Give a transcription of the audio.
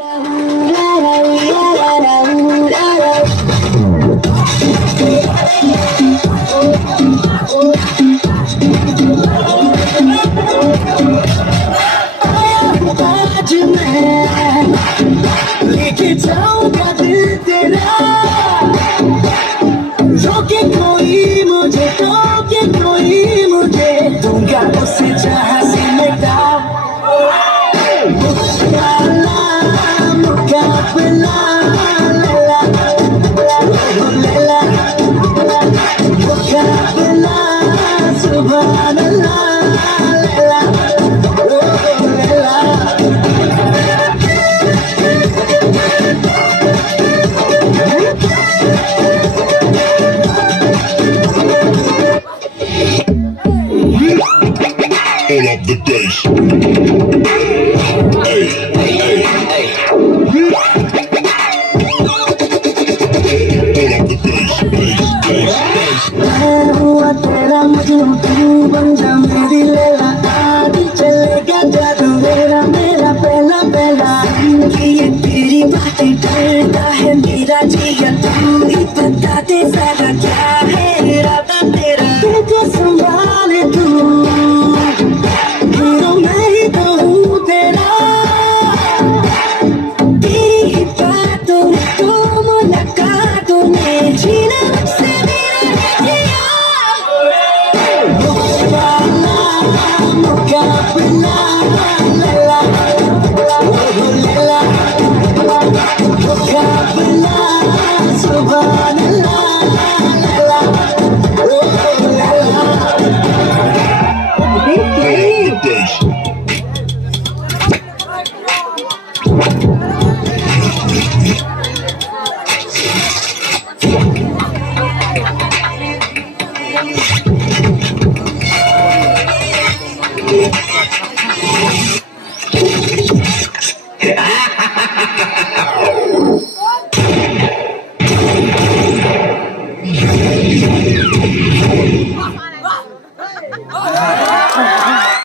आज मैं लेके जाऊंगा दिल तेरा, रोके कोई मुझे, रोके कोई मुझे, दूंगा उसे जहां से मिटा। मुकाबला मुकाबला लैला ओ लैला, मुकाबला सुभान अल्लाह लैला ओ Laila. Pull up the bass. Hey, hey, hey. Pull up the bass, bass, bass, bass. मैं हुआ तेरा मजनू, तू बन जा मेरी लैला, आज चलेगा जादू मेरा, मेरा पहला पहला। कि ये तेरी बातें डरता है मेरा जिया, तू ही बता दे ज़रा क्या है इरादा तेरा, कैसे संभाले तू, हीरो मैं ही तो हूँ तेरा। तेरी ही बातों ने, तो मुलाकातों ने जीना मुझसे मेरा जिया। मुकाबला लैला ओ लैला, मुकाबला सुभान अल्लाह लैला ओ लैला। The bass.